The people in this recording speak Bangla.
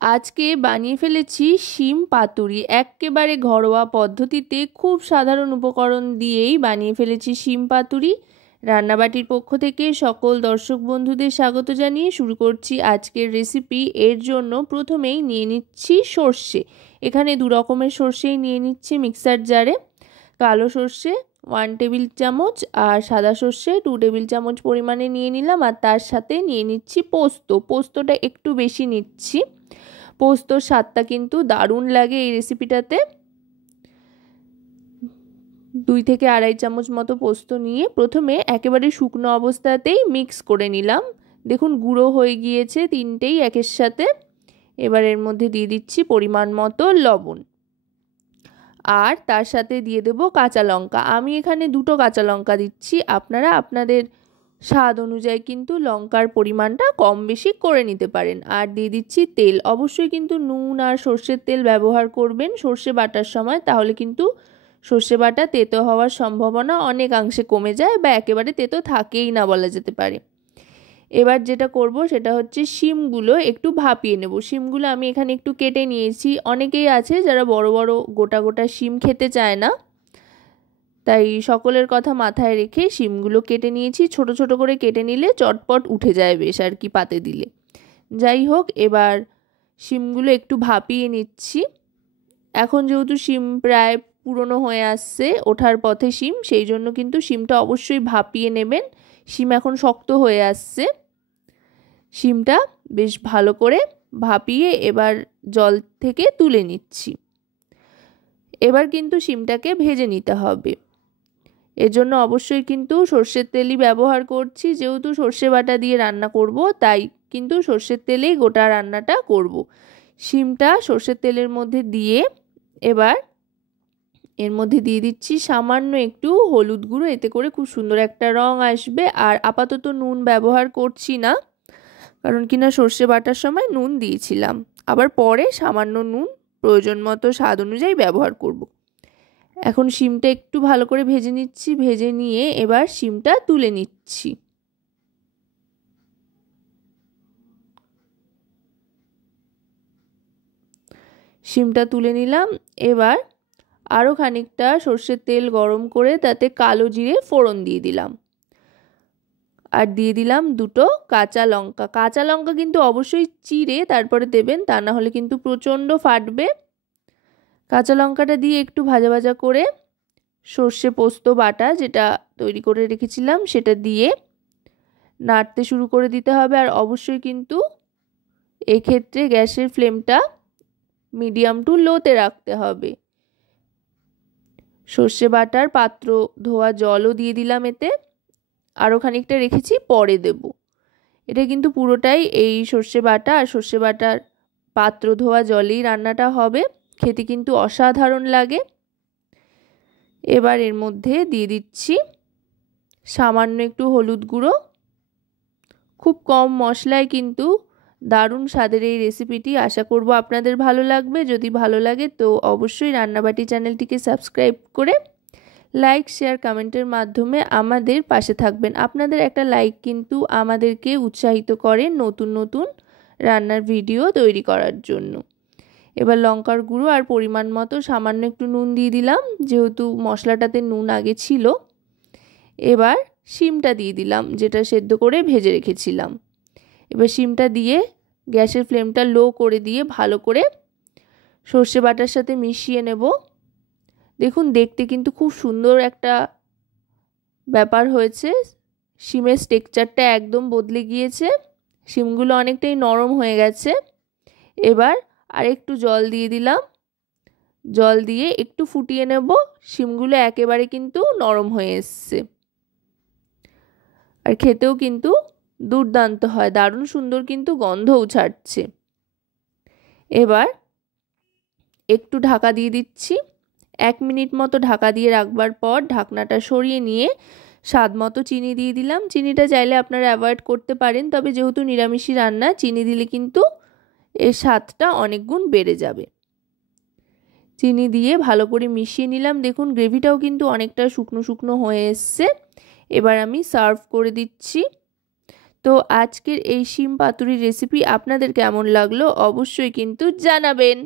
আজকে বানিয়ে ফেলেছি শিম পাতুরি। এক্কেবারে ঘরোয়া পদ্ধতিতে খুব সাধারণ উপকরণ দিয়েই বানিয়ে ফেলেছি শিম পাতুরি। রান্নাবাটির পক্ষ থেকে সকল দর্শক বন্ধুদের স্বাগত জানিয়ে শুরু করছি আজকের রেসিপি। এর জন্য প্রথমেই নিয়ে নিচ্ছি সর্ষে। এখানে দু রকমের সর্ষেই নিয়ে নিচ্ছি মিক্সার জারে। কালো সর্ষে 1 টেবিল চামচ আর সাদা সর্ষে 2 টেবিল চামচ পরিমাণে নিয়ে নিলাম। আর তার সাথে নিয়ে নিচ্ছি পোস্তটা একটু বেশি নিচ্ছি। পোস্তর স্বাদটা কিন্তু দারুণ লাগে এই রেসিপিটাতে। 2 থেকে আড়াই চামচ মতো পোস্ত নিয়ে প্রথমে একেবারে শুকনো অবস্থাতেই মিক্স করে নিলাম। দেখুন গুঁড়ো হয়ে গিয়েছে তিনটেই একের সাথে। এবার এর মধ্যে দিয়ে দিচ্ছি পরিমাণ মতো লবণ, আর তার সাথে দিয়ে দেব কাঁচা লঙ্কা। আমি এখানে 2টো কাঁচা লঙ্কা দিচ্ছি, আপনারা আপনাদের স্বাদ অনুযায়ী কিন্তু লঙ্কার পরিমাণটা কম বেশি করে নিতে পারেন। আর দিয়ে দিচ্ছি তেল। অবশ্যই কিন্তু নুন আর সর্ষের তেল ব্যবহার করবেন সর্ষে বাটার সময়, তাহলে কিন্তু সর্ষে বাটা তেতো হওয়ার সম্ভাবনা অনেকাংশে কমে যায় বা একেবারে তেতো থাকেই না বলা যেতে পারে। এবার যেটা করব সেটা হচ্ছে শিমগুলো একটু ভাপিয়ে নেব। শিমগুলো আমি এখানে একটু কেটে নিয়েছি। অনেকেই আছে যারা বড় বড় গোটা গোটা শিম খেতে চায় না, তাই সকলের কথা মাথায় রেখে শিমগুলো কেটে নিয়েছি। ছোট ছোট করে কেটে নিলে চটপট উঠে যায় বেশ আর কি পাতে দিলে। যাই হোক, এবার শিমগুলো একটু ভাপিয়ে নিচ্ছি। এখন যেহেতু শিম প্রায় পুরনো হয়ে আসছে, ওঠার পথে শিম, সেই জন্য কিন্তু শিমটা অবশ্যই ভাপিয়ে নেবেন। শিম এখন শক্ত হয়ে আসছে। শিমটা বেশ ভালো করে ভাপিয়ে এবার জল থেকে তুলে নিচ্ছি। এবার কিন্তু শিমটাকে ভেজে নিতে হবে। এজন্য অবশ্যই কিন্তু সর্ষের তেলই ব্যবহার করছি। যেহেতু সর্ষে বাটা দিয়ে রান্না করব, তাই কিন্তু সর্ষের তেলেই গোটা রান্নাটা করব। শিমটা সর্ষের তেলের মধ্যে দিয়ে এবার এর মধ্যে দিয়ে দিচ্ছি সামান্য একটু হলুদ গুঁড়ো, এতে করে খুব সুন্দর একটা রং আসবে। আর আপাতত নুন ব্যবহার করছি না, কারণ কিনা সর্ষে বাটার সময় নুন দিয়েছিলাম। আবার পরে সামান্য নুন প্রয়োজন মতো স্বাদ অনুযায়ী ব্যবহার করব। এখন শিমটা একটু ভালো করে ভেজে নিচ্ছি। ভেজে নিয়ে এবার শিমটা তুলে নিচ্ছি। শিমটা তুলে নিলাম। এবার আরও খানিকটা সর্ষের তেল গরম করে তাতে কালো জিরে ফোড়ন দিয়ে দিলাম। আর দিয়ে দিলাম 2টো কাঁচা লঙ্কা। কাঁচা লঙ্কা কিন্তু অবশ্যই চিড়ে তারপরে দেবেন, তা না হলে কিন্তু প্রচণ্ড ফাটবে। কাঁচা লঙ্কাটা দিয়ে একটু ভাজা ভাজা করে সর্ষে পোস্ত বাটা যেটা তৈরি করে রেখেছিলাম সেটা দিয়ে নাড়তে শুরু করে দিতে হবে। আর অবশ্যই কিন্তু এক্ষেত্রে গ্যাসের ফ্লেমটা মিডিয়াম টু লোতে রাখতে হবে। সর্ষে বাটার পাত্র ধোয়া জলও দিয়ে দিলাম এতে, আরও খানিকটা রেখেছি পরে দেব। এটা কিন্তু পুরোটাই এই সর্ষে বাটা আর সর্ষে বাটার পাত্র ধোয়া জলেই রান্নাটা হবে। খেতে কিন্তু অসাধারণ লাগে। এবার এর মধ্যে দিয়ে দিচ্ছি সামান্য একটু হলুদ গুঁড়ো। খুব কম মশলায় কিন্তু দারুণ স্বাদের এই রেসিপিটি। আশা করব আপনাদের ভালো লাগবে। যদি ভালো লাগে তো অবশ্যই রান্নাবাটি চ্যানেলটিকে সাবস্ক্রাইব করে লাইক শেয়ার কমেন্টের মাধ্যমে আমাদের পাশে থাকবেন। আপনাদের একটা লাইক কিন্তু আমাদেরকে উৎসাহিত করে নতুন নতুন রান্নার ভিডিও তৈরি করার জন্য। এবার লঙ্কার গুঁড়ো আর পরিমাণ মতো সামান্য একটু নুন দিয়ে দিলাম, যেহেতু মশলাটাতে নুন আগে ছিল। এবার শিমটা দিয়ে দিলাম যেটা সেদ্ধ করে ভেজে রেখেছিলাম। এবার শিমটা দিয়ে গ্যাসের ফ্লেমটা লো করে দিয়ে ভালো করে সর্ষে বাটার সাথে মিশিয়ে নেব। দেখুন দেখতে কিন্তু খুব সুন্দর একটা ব্যাপার হয়েছে। শিমের টেক্সচারটা একদম বদলে গিয়েছে। শিমগুলো অনেকটাই নরম হয়ে গেছে। এবার আরেকটু জল দিয়ে দিলাম। জল দিয়ে একটু ফুটিয়ে নেব। শিমগুলো একেবারে কিন্তু নরম হয়ে এসছে। আর খেতেও কিন্তু দুর্দান্ত হয়, দারুণ সুন্দর কিন্তু গন্ধও ছাড়ছে। এবার একটু ঢাকা দিয়ে দিচ্ছি। 1 মিনিট মতো ঢাকা দিয়ে রাখবার পর ঢাকনাটা সরিয়ে নিয়ে স্বাদ মতো চিনি দিয়ে দিলাম। চিনিটা চাইলে আপনারা অ্যাভয়েড করতে পারেন, তবে যেহেতু নিরামিষি রান্না চিনি দিলে কিন্তু এর স্বাদটা অনেক গুণ বেড়ে যাবে। চিনি দিয়ে ভালো করে মিশিয়ে নিলাম। দেখুন গ্রেভিটাও কিন্তু অনেকটা শুকনো শুকনো হয়ে এসছে। এবার আমি সার্ভ করে দিচ্ছি। তো আজকের এই শিম পাতুরি রেসিপি আপনাদের কেমন লাগলো অবশ্যই কিন্তু জানাবেন।